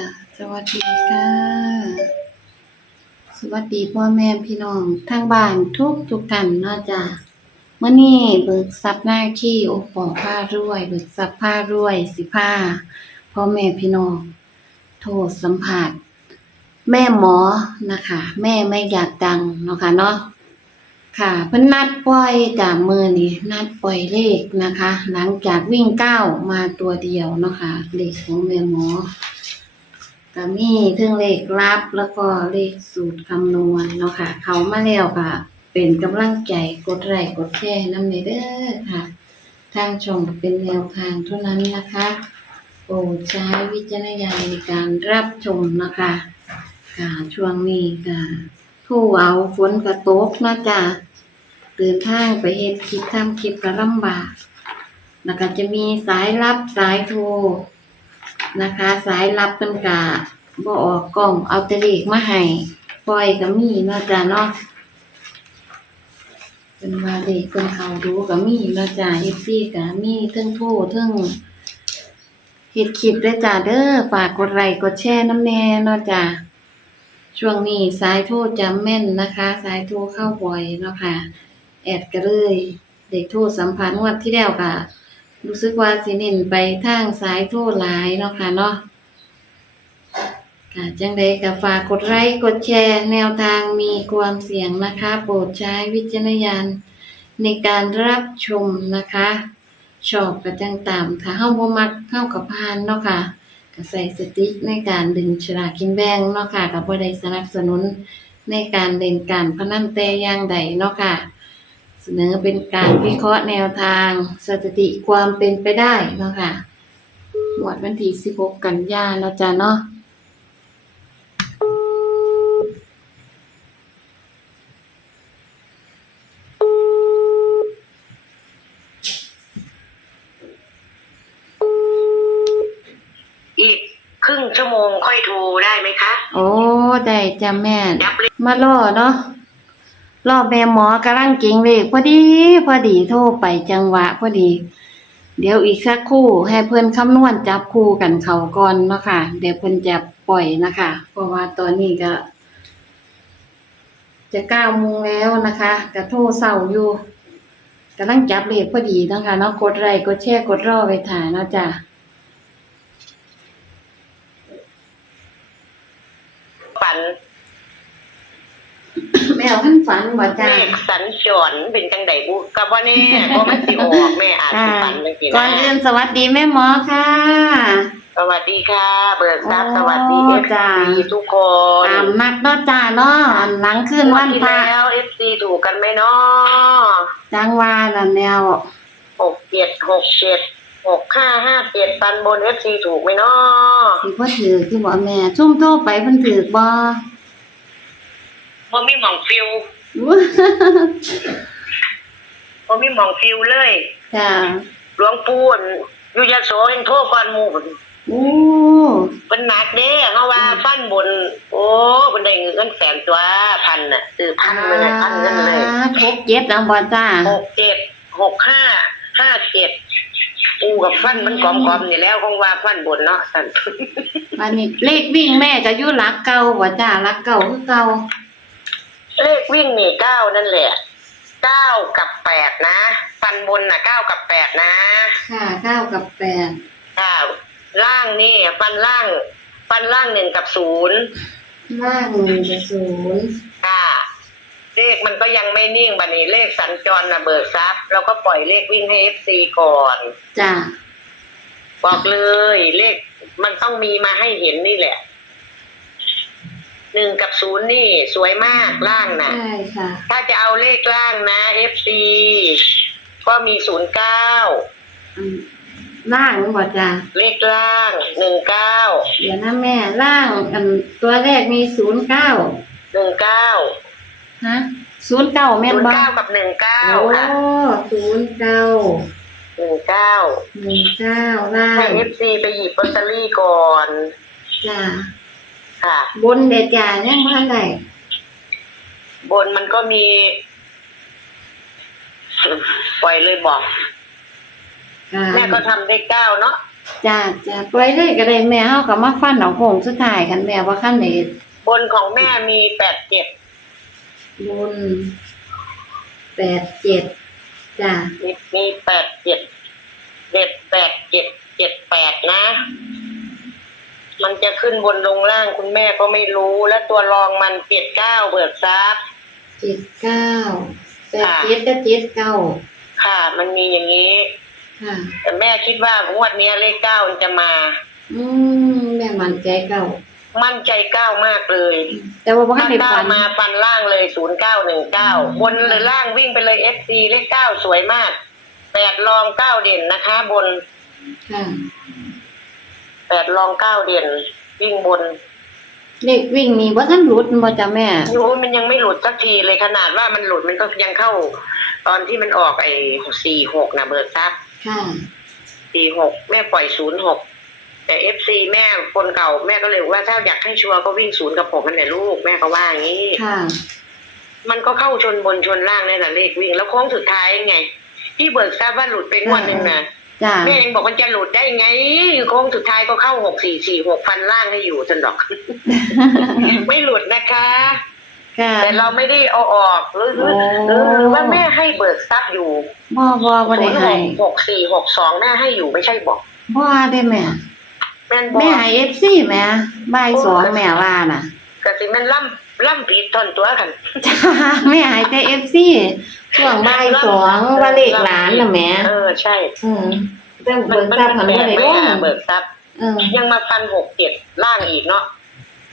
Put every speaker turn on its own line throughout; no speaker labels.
่ะสวัสดีค่ะ สวัสดีพ่อแม่พี่น้องทางบ้านทุกทุกท่านเนาะจ้ะเมื่อนี้เบิกทรัพย์หน้าที่โอปอผ้ารวย เบิกทรัพย์ผ้ารวยสิผ้าพ่อแม่พี่น้อง โทรสัมผัสแม่หมอนะคะ แม่ไม่อยากดังเนาะค่ะเนาะค่ะเพิ่นนัดปล่อยจากมือนี่นัดปล่อยเลขนะคะ หลังจากวิ่งเก้าวมาตัวเดียวเนาะค่ะเลขของแม่หมอ ก็มีเทั้งเลขลับแล้วก็เลขสูตรคำนวณเนาะค่ะ เขามาแล้วค่ะ เป็นกำลังใจกดไลค์กดแชร์น้ำในเด้อค่ะ ทางช่องเป็นแนวทางเท่านั้นนะคะโปรดใช้วิจารณญาณในการรับชมนะคะค่ะช่วงนี้ค่ะผู้เอาฝนกระตกนะจ๊ะเดินทางไปเฮ็ดคลิปทำคลิปก็ลำบากแล้วก็จะมีสายรับสายโทร นะคะ สายรับเพิ่นกะบ่ออกกล้องเอาแต่เลขมาให้ปล่อยก็มีเนาะจ้ะเนาะเป็นว่าเลขเพิ่นเขาดูก็มีเนาะจ้ะ FC ก็มีเทิงโทรเทิงเฮ็ดคลิปด้วยจ้ะเด้อฝากกดไลค์กดแชร์น้ำแน่เนาะจ้ะช่วงนี้สายโทรจำแม่นนะคะ สายโทรเข้าบ่อยเนาะค่ะแอดก็เลยได้โทรสัมภาษณ์งวดที่แล้วก็ รู้สึกว่าสิเน้นไปทางสายโทรหลายเนาะค่ะเนาะค่ะจังใดก็ฝากกดไลค์กดแชร์ แนวทางมีความเสี่ยงนะคะ โปรดใช้วิจารณญาณในการรับชมนะคะชอบก็จังตามถ้าเฮาบ่มักเฮาก็ผ่านเนาะค่ะก็ใส่สติ๊กในการดึงฉลากกินแบ่งเนาะค่ะก็บ่ได้สนับสนุนในการเล่นการพนันแต่อย่างใดเนาะค่ะ สนอเป็นการวิเคราะห์แนวทางสถิติความเป็นไปได้เนาะค่ะหมวดวันที่16 กันยาเนาะจ้ะเนาะ
อีกครึ่งชั่วโมงค่อยโทรได้ไหมคะ
โอ้ ได้จ้ะแม่
ยับเลย
มารอเนาะ รอบแม่หมอกำลังเก่งเลขพอดีพอดีโทรไปจังหวะพอดี เดี๋ยวอีกสักครู่ให้เพิ่อนคำนวณจับคู่กันเขาก่อนเนาะค่ะ เดี๋ยวเพิ่อนจะปล่อยนะคะ เพราะว่าตอนนี้ก็ จะเก้าโมงแล้วนะคะก็โทรเศร้าอยู่กำลังจับเลขพอดีนะคะเนาะกดไลค์กดแชร์กดรอไว้ถ่ายเนาะจ้ะ
ฝัน
แมว ขั้นฝันบ่
เล
จ้า
ขสัญจรเป็นจังไดบุกับว่าแน่เพราะมันสิออกแม่อาจสิฝันจังซี่
ก่อน
นะ
อื่นสวัสดีแม่หมอค่ะ
สวัสดีค่ะ เบิกทรัพย์
โอ้
สวัสดีเอฟ
จ้า
ซีทุกคน
ตามนัดเนาะจ้าเนาะอันหลังขึ้นวัน
ที่
พระ
แล้วเอฟซีถูกกันไหมเนาะ
จังว่าน่ะแนว
หกเจ็ดหกเจ็ดหกห้าห้าเจ็ดปันบนเอฟซีถูกไหมเนาะ
สิบ่ถือคือบ่แม่ชุ่มโทรไปเพิ่นถือบ่
บ่มีหมองฟิว บ่มีหมองฟิวเลย
จ้า
หลวงปู่อั่นอยู่ยโสยังโทรก่อนหมู่พุ่น
โอ้
เป็นหนักเด้เฮาว่าฟันบน โอ้เพิ่นได้เงินแสนตัวพันน่ะซื้อพันเลยพันเงินเลย
ทบเจ็ดเอาบ่จ้า
หกเจ็ดหกห้าห้าเจ็ดอูกับฟันมันกอมๆนี่แล้วคงว่าฟันบนเนาะสั่น
วันนี้เลขวิ่งแม่ก็อยู่หลักเก่าบ่จ้าหลักเก่าคือเก่า
เลขวิ่งนี่เก้านั่นแหละเก้ากับแปดนะฟันบนน่ะเก้ากับแปดนะ
ค่ะเก้ากับแปด
ค่ะล่างนี่ฟันล่าง ฟันล่างหนึ่งกับศูนย์
ล่างหนึ่งกับศูนย์
ค่ะเลขมันก็ยังไม่นิ่งบัดนี้เลขสัญจรนะเบิกทรัพย์เราก็ปล่อยเลขวิ่งให้เอฟซีก่อน
จ้า
บอกเลยเลขมันต้องมีมาให้เห็นนี่แหละ หนึ่งกับศูนย์นี่สวยมากล่างนะ
ใช่ค่ะ
ถ้าจะเอาเลขล่างนะเอฟซีก็มีศูนย์เก้า
อืมล่างบ่จ้า
เลขล่างหนึ่งเก้า
เดี๋ยวนะแม่ล่างอันตัวแรกมีศูนย์เก้า
หนึ่งเก้า
ฮะศูนย์เก้าแม่น
ศูนย์
บ่
เก้ากับหนึ่งเก้า
โอ้
ค่ะ
ศูนย์เก้า
หนึ่งเก้า
หนึ่งเก้าล่า
ให้
ง
เอฟซีไปหยิบลอตเตอรี่ก่อน
จ้า
ค่ะ
บนเดดจ่ายังพันได้
บนมันก็มีปล่อยเลยบอก
ค่ะ
แม่ก็ทำได้เก้าเนาะ
จ้าจ้าปล่อยเลยก็ได้แม่เฮาก็มาฟันเอาโค้งสุดท้ายกันแม่ว่าคันได้
บนของแม่มีแปดเจ็ด
บุญแปดเจ็ดจ้า
มีมีแปดเจ็ดเด็ดแปดเจ็ดเจ็ดแปดนะ มันจะขึ้นบนลงล่างคุณแม่ก็ไม่รู้ และตัวรองมันเจ็ดเก้าเบิกทรัพย์
เจ็ดเก้าแปดเจ็ดก็เจ็ดเก้า
ค่ะ มันมีอย่างนี้
ค่ะ
แต่แม่คิดว่างวดเนี้ยเลขเก้ามันจะมา
อืมแม่มั่นใจเก้า
มั่นใจเก้ามากเลย
แต่ว่าบ่ทั
ถ้าน
ได้
เก้า
ฝัน
มาฟันล่างเลยศูนย์เก้าหนึ่งเก้าบนหรือล่างวิ่งไปเลยเอฟซีเลขเก้าสวยมากแปดรองเก้าเด่นนะคะ บน
ค่ะ
แปดรองเก้าเด่นวิ่งบน
เลขวิ่งนี่บ่ทันหลุดบ่จ้ะแม่
โอ้ยมันยังไม่หลุดสักทีเลยขนาดว่ามันหลุดมันก็ยังเข้า ตอนที่มันออกไอ้สี่หกนะเบิร์ซับ
ค่ะ
สี่หกแม่ปล่อยศูนย์หกแต่เอฟซีแม่คนเก่าแม่ก็เลยบอกว่าถ้าอยากให้ชัวร์ก็วิ่งศูนย์กับผมมันแหละลูกแม่ก็ว่าอย่างนี้
ค่ะ
มันก็เข้าชนบนชนล่างนี่แหละเลขวิ่ง แล้วโค้งสุดท้ายไงที่เบิร์ทราบว่าหลุดเป็นงวันหนึ่งนะ
จ้า
แม่ยังบอกมันจะหลุดได้ไงโค้งสุดท้ายก็เข้าหกสี่สี่หกฟันล่างให้อยู่จนดอก ไม่หลุดนะคะ
ค่ะ
แต่เราไม่ได้เอาออกหรือหรือ
โอ้
หรือว่าแม่ให้เบิกทรัพย์อยู่
บ่บ่บ่ได้ให้
หกสี่หกสองแม่ให้อยู่ไม่ใช่บอก
บ่ได้แม่
แม่นบอ
แม่
ก
ให้ FC แม่บ่ายสองแม่ว่าน่ะ
กสิแม่นล่ำ ล่ำผิดทนตัวกัน
จ้าแม่ให้แต่ FC ช่วงบ่ายสองว่าเลขหลานน่ะแม่
เออใช่
อืมแต่
มั
เบิกทรัพย์
มั
มัน
แปล
บ่
ก
ได้
ไหม
ลง
อะเบิกทรัพย์
เออ
ยังมาฟันหกเจ็ดล่างอีกเนาะ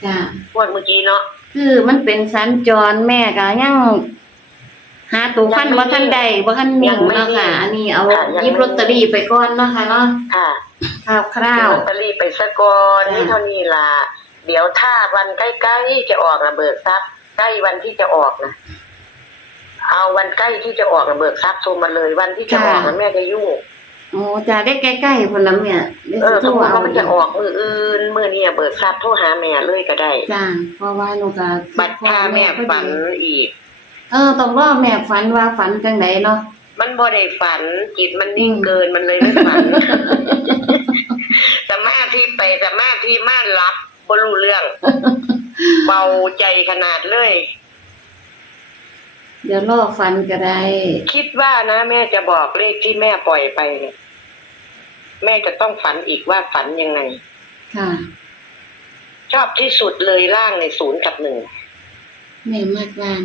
จ้า
งวดเมื่อกี้เนาะ
คือมันเป็นสัญจรแม่ก็ยังหาตัวฟันบ่ทันใดบ่ทันนิ่งเนาะค่ะ อันนี้เอาหยิบลอตเตอรี่ไปก่อนเนาะค่ะเนาะ
ค่ะ
คร่าว
ลอตเตอรี่ไปสะก่อน
จ้ะ
นี่เท่านี้ล่ะ เดี๋ยวถ้าวันใกล้ๆจะออกนะเบิกทรัพย์ใกล้วันที่จะออกนะเอาวันใกล้ที่จะออกนะเบิกทรัพย์โทรมาเลย วันที่จะออกนะแม่จะยุ่ง
ๆโอ้จะได้ใกล้ๆพุ่นละแม่ได้
เอ
สิ
อ
โท
ส
ร
มมติ
เอา
ว่ามันจะออกมืออื่นมือเนี่ยเบิกทรัพย์โทรหาแม่เลยก็ได้
จ้าเพราะว่าหนูก็
บัตรพาแม่ฝันอีก
เออต้องรอแม่ฝันว่าฝันจังไดเนาะ
มันบ่ได้ฝันจิตมันนิ่งเกินมันเลยไม่ฝันสมาธิไปสมาธิมารับ บ่รู้เรื่อง เบาใจขนาดเลย
เดี๋ยวรอฝันก็ได้
คิดว่านะแม่จะบอกเลขที่แม่ปล่อยไปเนี่ยแม่จะต้องฝันอีกว่าฝันยังไง
ค่ะ
ชอบที่สุดเลยล่างในศูนย์กับหนึ่ง
แม่มากลาง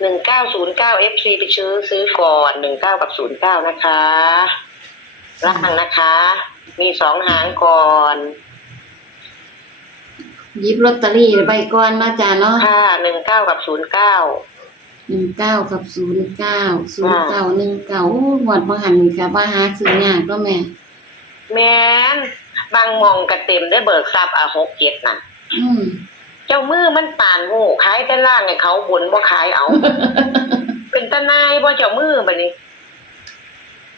หนึ่งเก้าศูนย์เก้าเอฟซีไปซื้อซื้อก่อนหนึ่งเก้ากับศูนย์เก้านะคะ ล่างนะคะ มีสองหางก่อน
หยิบลอตเตอรี่ไปก่อนเนาะจ้าเนาะ
ค่ะหนึ่งเก้ากับศูนย์เก้า
หนึ่งเก้ากับศูนย์เก้าศูนย์เก้าหนึ่งเก้าหมดมาหันนี่ค่ะว่าหาซื้อยากก็แม่
แม้นบางมองกระเต็มได้เบิกทรัพย์อะหกเจ็ดน่ะ
อืม
เจ้ามือมันป่านโง่ขายแต่ล่างไงเขาบนบ่ขายเอา เป็นตานายบ่เจ้ามือบัดนี้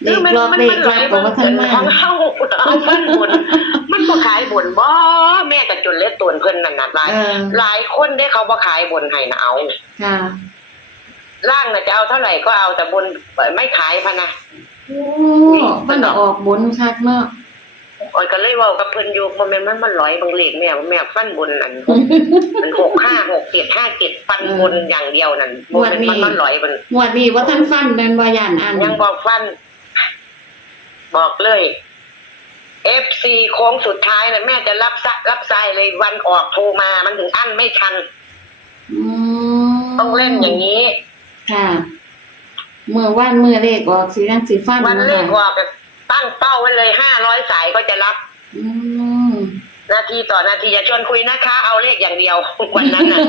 เด็กรอบเด็กรอบบอกว่าท่านมา
ของเฮาเอาเพิ่นบนมันบ่ขายบนบ่แม่ก็จนเล็ดตวนเพิ่นนั่นน่ะหลาย
เออ
หลายคนได้เขาบ่ขายบนให้นะเอา
ค่ะ
ล่างน่ะจะเอาเท่าไหร่ก็เอาแต่บนไม่ขายพะนะ
โอ้มันก็ออกบนคักเนาะ
ออยก็เลยเว้ากับเพิ่นอยู่บ่แม่นมันมันร้อยบางเลขแม่ว่าแม่ฟันบนนั่นมันหกห้าหกเจ็ดห้าเจ็ดฟันบนอย่างเดียวนั่นบ่แม่นมันมันร้อยมัน
งวดนี้ว่าท่านฟันแม่นบ่ย่านอัน
ยังบอกฟัน บอกเลย FC โค้งสุดท้ายนะแม่จะรับสะรับสายเลยวันออกโทรมามันถึงอั้นไม่ทัน
อืม
ต้องเล่นอย่างนี้
ค่ะ เมื่อว่านเมื่อเลขออกสีนังสีฟัน
วัน
นะ
เลข
คะ
ออกตั้งเป้าไว้เลยห้าร้อยสายก็จะรับ
อืม
นาทีต่อนาทีอย่าชวนคุยนะคะ เอาเลขอย่างเดียว วันนั้นน่ะ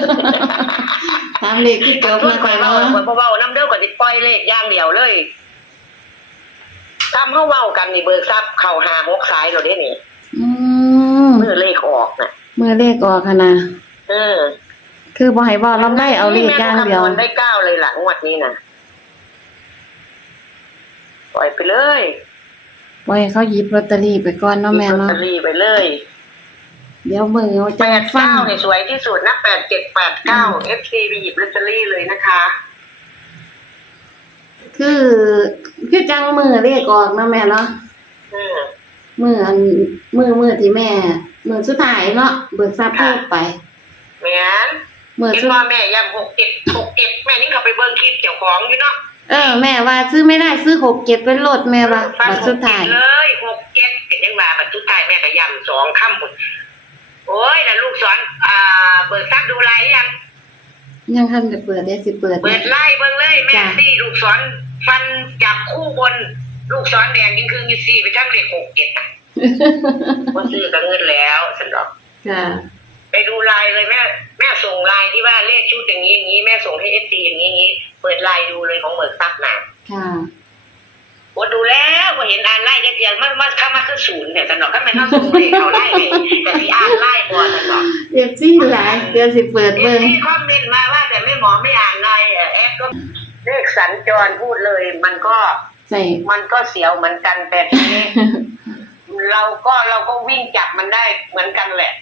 ตามเลขที่เกิด
ชวน
มา
คุ
ก่อยน
เบา
เนาะ
เหมือนเบาๆน้ำเด้อก่อนจะปล่อยเลขอย่างเดียวเลย ตามเขาเว้ากันนี่เบิกทรัพย์เข่าหาหกสายเราเด้นี่
อืม
เมื่อเลขออกน่ะ
เมื่อเลขออกค่ะนะ
เออ
คือบ่ให้บ่ลำได้เอาเลขอย่างเดียว
แม่ก็คำนได้เก้าเลยหลังงวดนี้นะปล่อยไปเลย
ปล่อยให้เขาหยิบลอตเตอรี่ไปก่อนเนาะแม่
ลอต
เนาะ
เตอรี่ไปเลย
เดี๋ยวมือเอา
แป
จะ
ด
ฟัง
เก้าเนี่ยสวยที่สุดนะแปดเจ็ดแปดเก้าเอฟซีไปหยิบลอตเตอรี่เลยนะคะ
คือคือจังมือเลขออกเนาะแม่เนาะ
อืม
มืออันมือมือที่แม่มือสุดท้ายเนาะเบิกทรัพย์พูดไป
แม่น
มือ
เห็น
สุด
พ่อแม่ยังหกเจ็ดหกเจ็ดแม่นี่เขาไปเบิ่งคลิปเจ้าของอยู่เนาะ
เออ แม่ว่าซื้อไม่ได้ซื้อหกเก็บเป็นรถแม่ว่า
ฟัน
บัตร
ห
สุ
ก
ด
เจ็
ท้า
ด
ย
เลยหกเจ็ดเป็นยังว่าบัตรสุดท้ายแม่ก็ย้ำสองค่ำพุ่นโอ้ยแล้วลูกสอนอ่าเบิกทรัพย์ดูไลน์ยัง
ยังทันจะเปิดได้สิเปิด
เปิดไล่เบิ่งเลยแม่
จ้ะ
ซี่ลูกศรฟันจับคู่บน ลูกศรแดงยิ่งคือยี่สี่ไปทั้งเลขหกเจ็ดอะคนซื้อก็เงินแล้วสันดอก
ค่ะ
ไปดูไลน์เลยแม่แม่ส่งไลน์ที่ว่าเลขชุดอย่างนี้อย่างนี้แม่ส่งให้เอฟซีอย่างนี้อย่างนี้ เปิดไลน์ดูเลยของเบิกทรัพย์นะ
ค่ะ
กดดูแล้วก็เห็นอ่านไล่จะเจียงมันมันเข้ามาขึ้นศูนย์เนี่ยสันดอกถ้ามันเข้าศูนย์เลยเขาไล่เลยแต่ที่อ่านไล่ก่อนสันดอก
เอฟซีหลายเดี๋ยวสิเปิด
เอ
เบิ่
ฟ
ง
ซีคอมเมนต์มาว่าแต่ไม่หมอไม่อ่านไลน์แอปก็เลขสัญจรพูดเลย มันก็
ใส่
มันก็เสียวเหมือนกันแต่ทีนี้เราก็เราก็วิ่งจับมันได้เหมือนกันแหละ